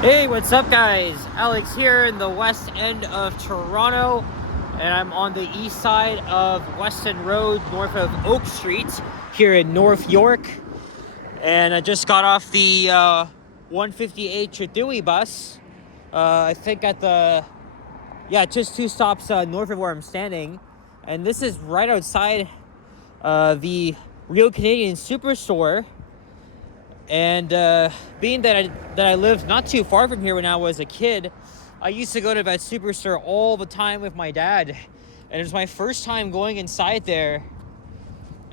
Hey, what's up guys? Alex here in the west end of Toronto, and I'm on the east side of Weston Road, north of Oak Street, here in North York. And I just got off the 158 Chedouille bus. I think at the, just two stops north of where I'm standing. And this is right outside the Real Canadian Superstore. And being that I lived not too far from here when I was a kid, I used to go to that superstore all the time with my dad. And it was my first time going inside there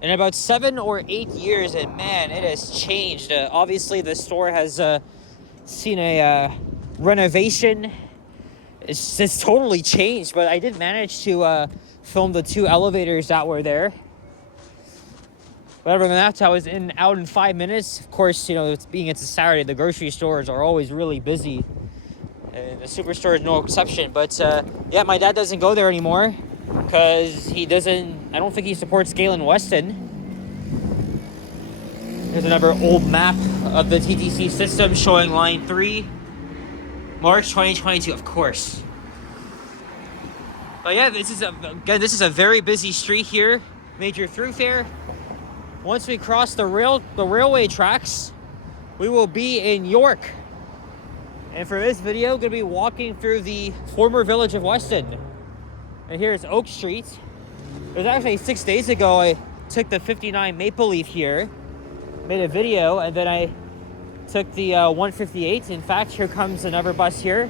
in about 7 or 8 years, and man, it has changed. Obviously, the store has seen a renovation. It's just totally changed, but I did manage to film the 2 elevators that were there. But other than that, I was out in 5 minutes. Of course, it's a Saturday, the grocery stores are always really busy. And the superstore is no exception. But my dad doesn't go there anymore because I don't think he supports Galen Weston. There's another old map of the TTC system showing line 3. March 2022, of course. But yeah, this is a very busy street here. Major thoroughfare. Once we cross the railway tracks, we will be in York. And for this video, I'm going to be walking through the former village of Weston. And here's Oak Street. It was actually 6 days ago I took the 59 Maple Leaf here, made a video, and then I took the 158. In fact, here comes another bus here.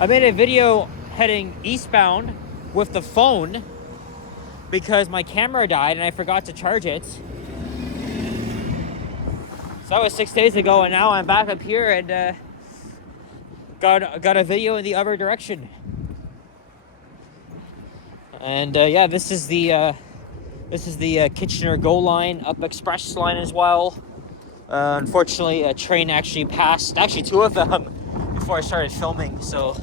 I made a video heading eastbound with the phone because my camera died and I forgot to charge it. So that was 6 days ago, and now I'm back up here and got a video in the other direction. And this is the Kitchener GO line, Up Express line as well. Unfortunately, a train actually passed, actually 2 of them, before I started filming, so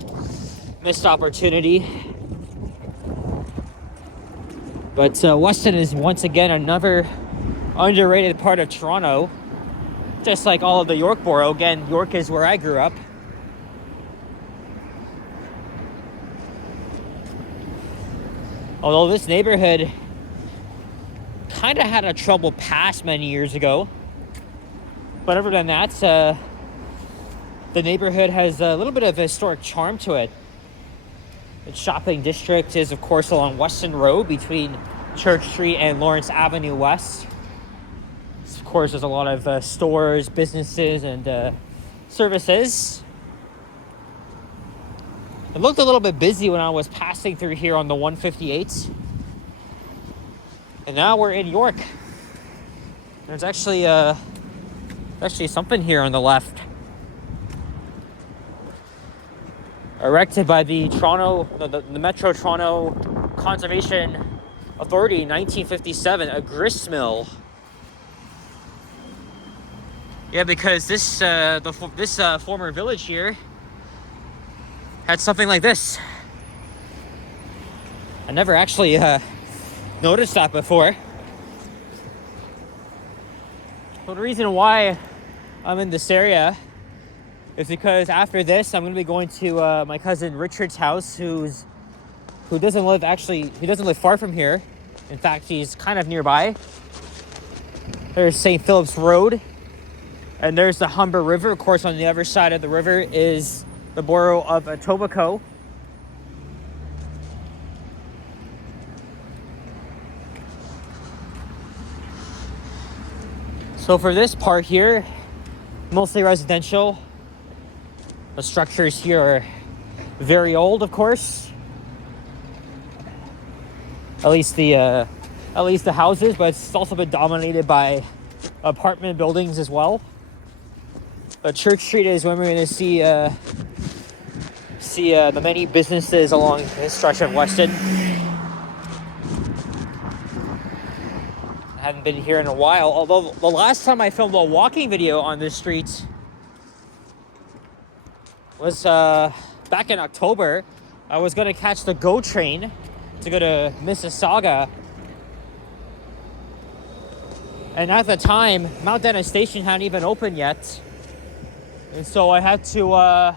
missed opportunity. But Weston is once again another underrated part of Toronto. Just like all of the York borough. Again, York is where I grew up. Although this neighborhood kind of had a troubled past many years ago. But other than that, the neighborhood has a little bit of historic charm to it. The shopping district is, of course, along Weston Road between Church Street and Lawrence Avenue West. Of course, there's a lot of stores, businesses, and services. It looked a little bit busy when I was passing through here on the 158. And now we're in York. There's actually something here on the left. Erected by the Metro Toronto Conservation Authority in 1957, a grist mill. Yeah, because this former village here had something like this. I never actually noticed that before. Well, the reason why I'm in this area is because after this, I'm going to be going to my cousin Richard's house, who doesn't live far from here. In fact, he's kind of nearby. There's St. Philip's Road, and there's the Humber River. Of course, on the other side of the river is the borough of Etobicoke. So for this part here, mostly residential. The structures here are very old, of course. At least the houses, but it's also been dominated by apartment buildings as well. But Church Street is when we're going to see the many businesses along this stretch of Weston. I haven't been here in a while, although the last time I filmed a walking video on this street was back in October. I was going to catch the GO train to go to Mississauga. And at the time, Mount Dennis Station hadn't even opened yet. And so I had to, I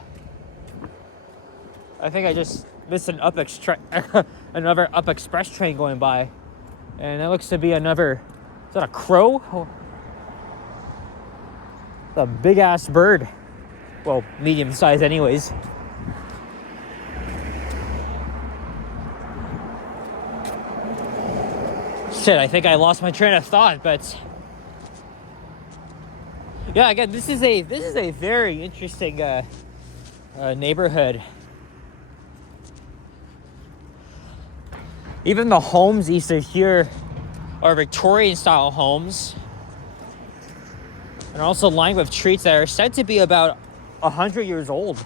think I just missed an another up express train going by. And it looks to be another, is that a crow? Oh, it's a big ass bird. Well, medium size anyways. Shit, I think I lost my train of thought, but yeah, again, this is a very interesting neighborhood. Even the homes east of here are Victorian style homes, and also lined with trees that are said to be about 100 years old,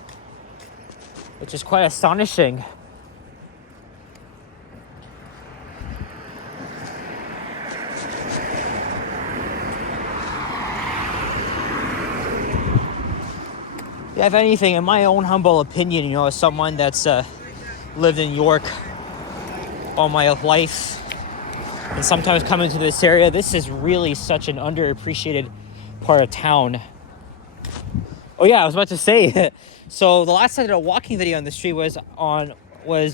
which is quite astonishing. Yeah, if anything, in my own humble opinion, you know, as someone that's lived in York all my life and sometimes come into this area, this is really such an underappreciated part of town. Oh yeah, I was about to say, so the last time I did a walking video on the street was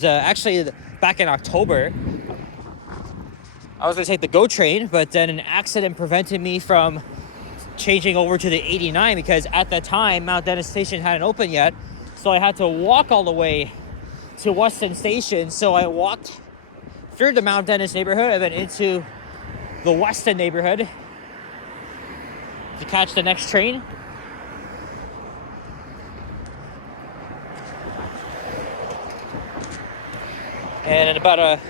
actually back in October. I was gonna take the GO train, but then an accident prevented me from changing over to the 89 because at the time Mount Dennis Station hadn't opened yet, so I had to walk all the way to Weston Station. So I walked through the Mount Dennis neighborhood and then into the Weston neighborhood to catch the next train. And in about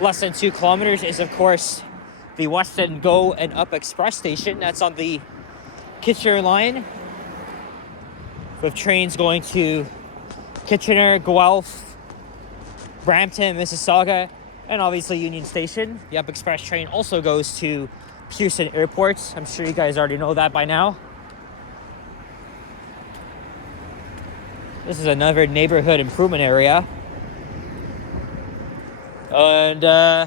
less than 2 kilometers is, of course, the Weston GO and Up Express station. That's on the Kitchener line, with trains going to Kitchener, Guelph, Brampton, Mississauga, and obviously Union Station. The Up Express train also goes to Pearson Airport. I'm sure you guys already know that by now. This is another neighborhood improvement area. And I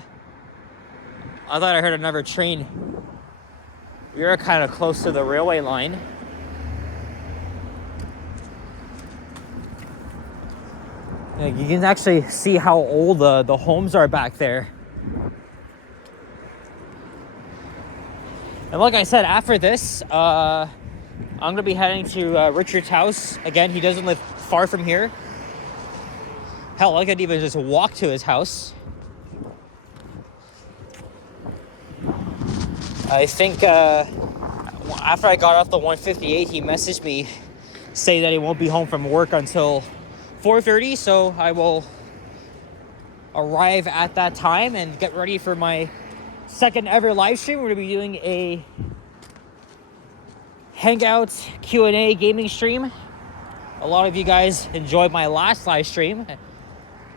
thought I heard another train. We are kind of close to the railway line. You can actually see how old the homes are back there. And like I said, after this, I'm going to be heading to Richard's house. Again, he doesn't live far from here. Hell, I could even just walk to his house. I think after I got off the 158, he messaged me saying that he won't be home from work until 4:30, so I will arrive at that time and get ready for my second ever live stream. We're going to be doing a Hangout Q&A gaming stream. A lot of you guys enjoyed my last live stream,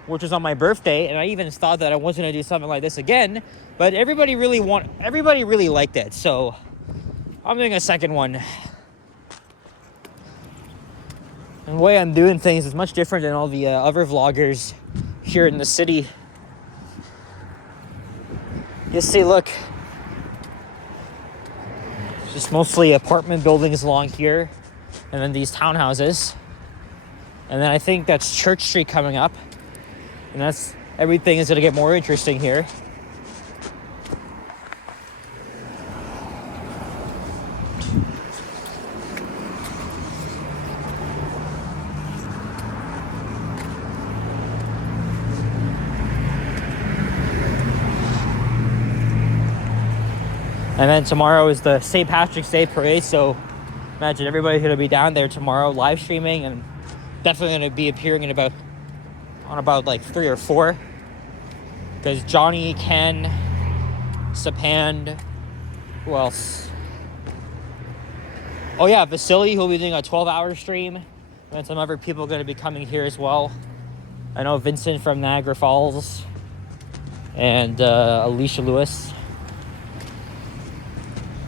which was on my birthday, and I even thought that I wasn't going to do something like this again, but everybody really liked it, so I'm doing a second one. And the way I'm doing things is much different than all the other vloggers here in the city. You see, look, it's just mostly apartment buildings along here, and then these townhouses. And then I think that's Church Street coming up. And everything is going to get more interesting here. And then tomorrow is the St. Patrick's Day parade, so imagine everybody's going to be down there tomorrow live streaming, and definitely going to be appearing on about like 3 or 4, because Johnny, Ken, Sapand, who else? Oh yeah, Vasily, who'll be doing a 12-hour stream, and some other people are going to be coming here as well. I know Vincent from Niagara Falls, and Alicia Lewis.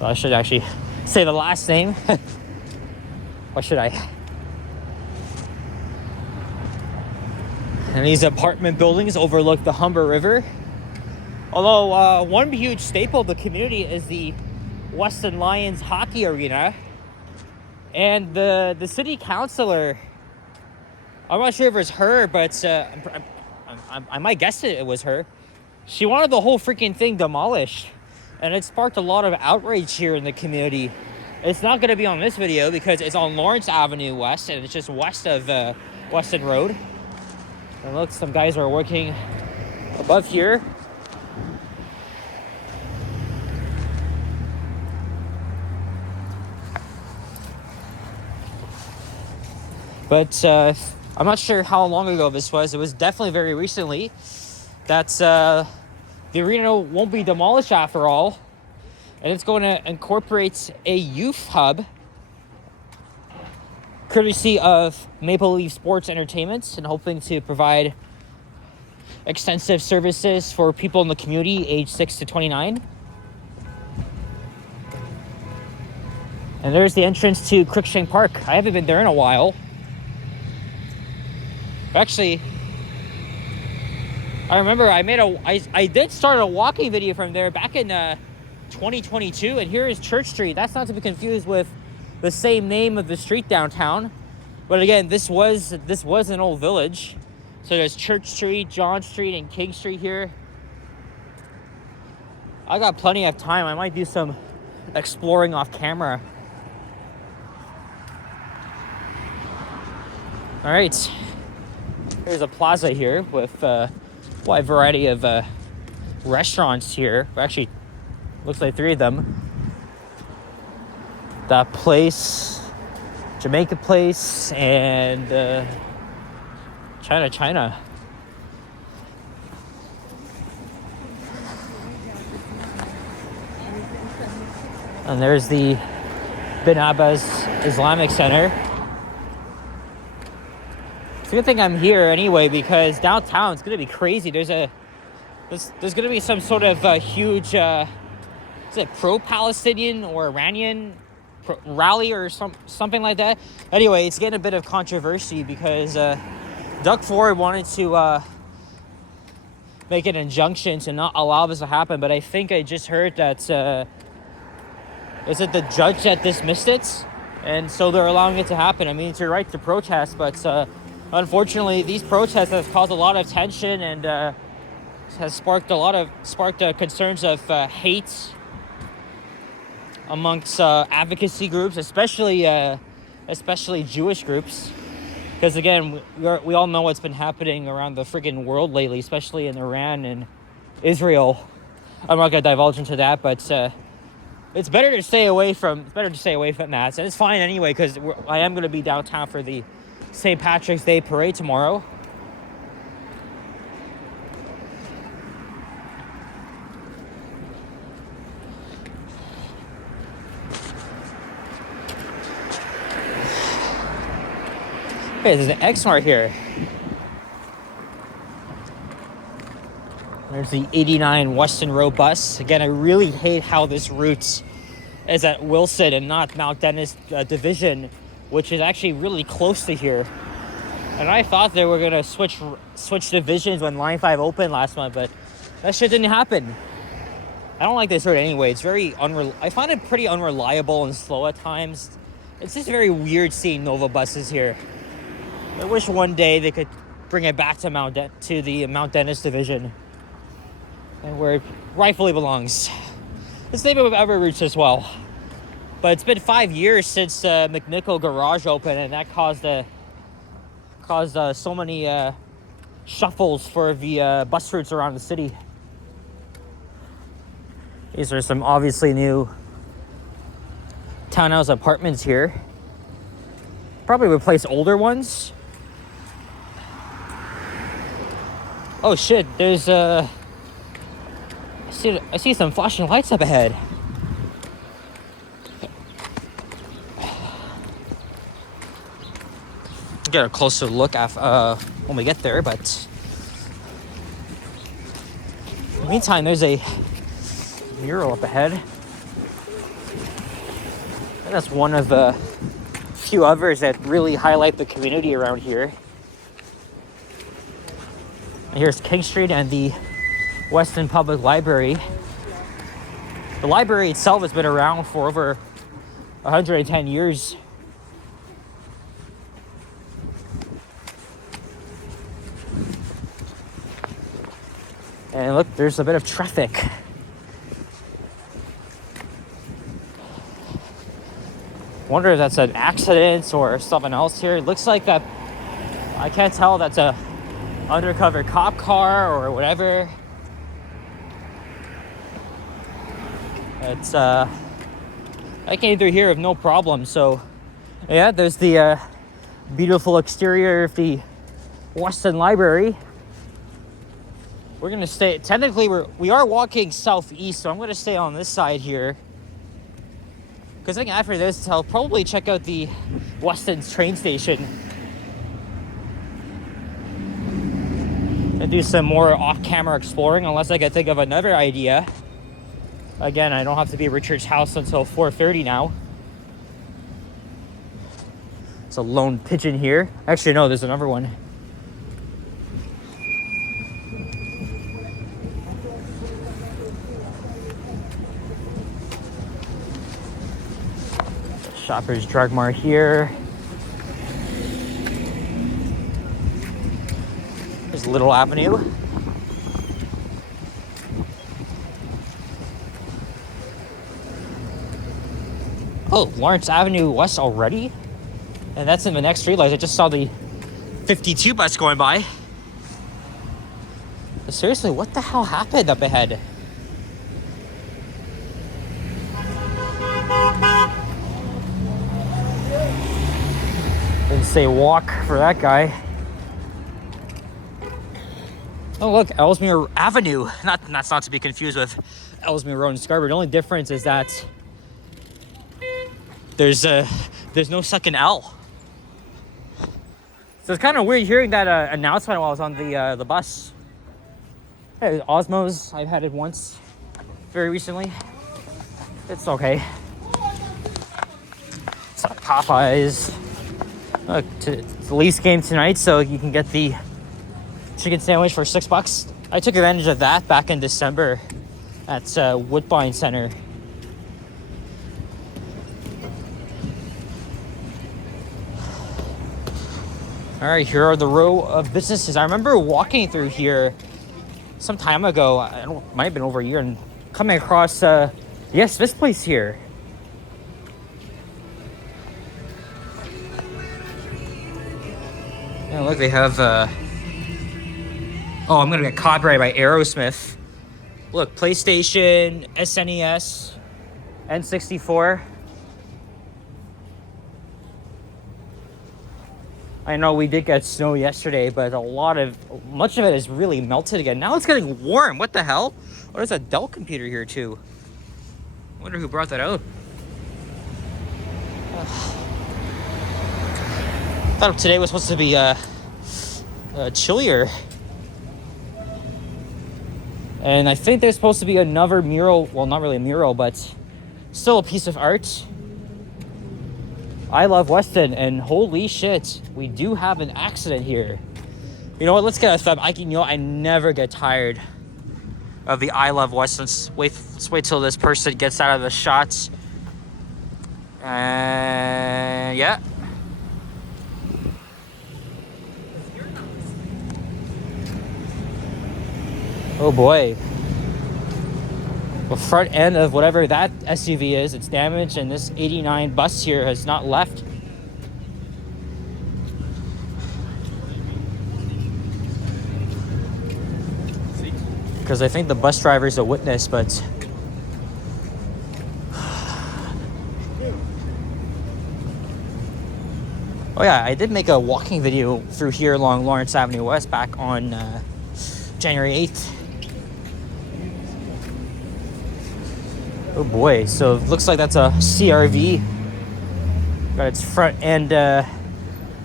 Well, I should actually say the last name. Why should I? And these apartment buildings overlook the Humber River. Although one huge staple of the community is the Weston Lions hockey arena. And the city councilor, I'm not sure if it was her, but I might guess it was her. She wanted the whole freaking thing demolished, and it sparked a lot of outrage here in the community. It's not going to be on this video because it's on Lawrence Avenue West, and it's just west of Weston Road. And look, some guys are working above here. But I'm not sure how long ago this was. It was definitely very recently. That's the arena won't be demolished after all, and it's going to incorporate a youth hub, courtesy of Maple Leaf Sports Entertainment, and hoping to provide extensive services for people in the community aged 6 to 29. And there's the entrance to Cruikshank Park. I haven't been there in a while. Actually, I remember I did start a walking video from there back in 2022, and here is Church Street. That's not to be confused with the same name of the street downtown. But again, this was an old village. So there's Church Street, John Street, and King Street here. I got plenty of time. I might do some exploring off camera. All right. There's a plaza here with a wide variety of restaurants here. Actually, looks like 3 of them. That place, Jamaica Place, and China. And there's the Bin Abbas Islamic Center. It's a good thing I'm here anyway, because downtown it's gonna be crazy. There's gonna be some sort of huge is it pro-Palestinian or Iranian rally or something like that. Anyway, it's getting a bit of controversy because Doug Ford wanted to make an injunction to not allow this to happen, but I think I just heard that is it the judge that dismissed it, and so they're allowing it to happen. I mean, it's your right to protest, but unfortunately, these protests have caused a lot of tension and has sparked concerns of hate amongst advocacy groups, especially Jewish groups. Because again, we all know what's been happening around the friggin' world lately, especially in Iran and Israel. I'm not gonna divulge into that, but it's better to stay away from that. And it's fine anyway, because I am gonna be downtown for the St. Patrick's Day parade tomorrow. Hey, there's an X-Mart here. There's the 89 Weston Road bus. Again, I really hate how this route is at Wilson and not Mount Dennis Division, which is actually really close to here. And I thought they were gonna switch divisions when Line 5 opened last month, but that shit didn't happen. I don't like this road anyway. It's very I find it pretty unreliable and slow at times. It's just very weird seeing Nova buses here. I wish one day they could bring it back to the Mount Dennis Division, and where it rightfully belongs. It's the name of every route as well. But it's been 5 years since McNichol Garage opened, and that caused so many shuffles for the bus routes around the city. These are some obviously new townhouse apartments here. Probably replace older ones. Oh shit, there's I see some flashing lights up ahead. Get a closer look at when we get there, but in the meantime, there's a mural up ahead. And that's one of the few others that really highlight the community around here. And here's King Street and the Weston Public Library. The library itself has been around for over 110 years. And look, there's a bit of traffic. Wonder if that's an accident or something else here. It looks like that, I can't tell, that's a undercover cop car or whatever. It's I came through here with no problem. So yeah, there's the beautiful exterior of the Weston Library. We're gonna stay, technically we are walking southeast, so I'm gonna stay on this side here. Because I think after this, I'll probably check out the Weston's train station and do some more off-camera exploring, unless I can think of another idea. Again, I don't have to be at Richard's house until 4:30 now. It's a lone pigeon here. Actually, no, there's another one. Shoppers Drug Mart here. There's Little Avenue. Oh, Lawrence Avenue West already? And that's in the next street light. I just saw the 52 bus going by. But seriously, what the hell happened up ahead? Didn't say walk for that guy. Oh look, Ellesmere Avenue. That's not to be confused with Ellesmere Road in Scarborough. The only difference is that there's no second L. So it's kind of weird hearing that announcement while I was on the bus. Hey, Osmos, I've had it once, very recently. It's okay. It's not Popeyes. Look, it's the Leafs game tonight, so you can get the chicken sandwich for $6. I took advantage of that back in December at Woodbine Center. All right, here are the row of businesses. I remember walking through here some time ago. I don't, might have been over a year, and coming across yes, this place here. Yeah, look, they have oh, I'm gonna get copyrighted by Aerosmith. Look, PlayStation, SNES, N64. I know we did get snow yesterday, but much of it is really melted again. Now it's getting warm. What the hell? Oh, there's a Dell computer here too. I wonder who brought that out. Thought today was supposed to be chillier. And I think there's supposed to be another mural. Well, not really a mural, but still a piece of art. I love Weston, and holy shit, we do have an accident here. You know what? Let's get a thumb. I never get tired of the I love Weston. Let's wait till this person gets out of the shots. And yeah. Oh boy. The front end of whatever that SUV is, it's damaged, and this 89 bus here has not left. Because I think the bus driver is a witness, but oh yeah, I did make a walking video through here along Lawrence Avenue West back on January 8th. Oh boy, so it looks like that's a CRV. Got its front end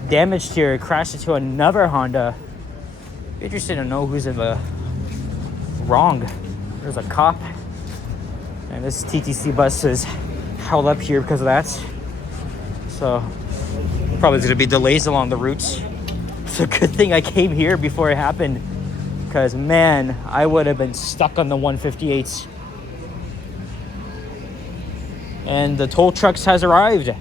damaged here. It crashed into another Honda. Interesting to know who's in the wrong. There's a cop. And this TTC bus is held up here because of that. So probably there's gonna be delays along the route. It's a good thing I came here before it happened, because man, I would have been stuck on the 158. And the tow trucks has arrived.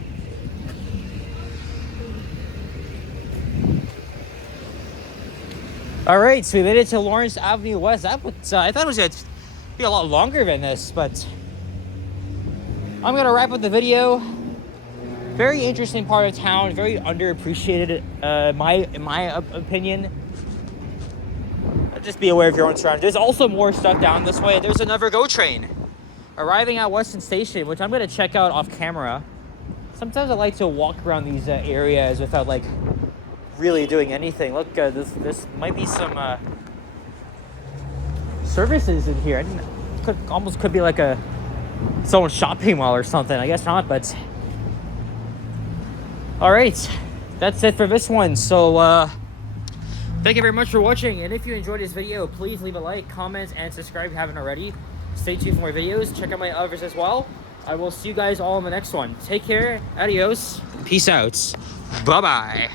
All right, so we made it to Lawrence Avenue West. That was, I thought it was going to be a lot longer than this, but I'm going to wrap up the video. Very interesting part of town, very underappreciated, in my opinion. Just be aware of your own surroundings. There's also more stuff down this way. There's another GO train arriving at Weston Station, which I'm going to check out off camera. Sometimes I like to walk around these areas without like really doing anything. Look, this might be some services in here. Could be like someone's shopping mall or something. I guess not, but all right, that's it for this one. So thank you very much for watching, and if you enjoyed this video, please leave a like, comment, and subscribe if you haven't already. Stay tuned for more videos. Check out my others as well. I will see you guys all in the next one. Take care. Adios. Peace out. Bye-bye.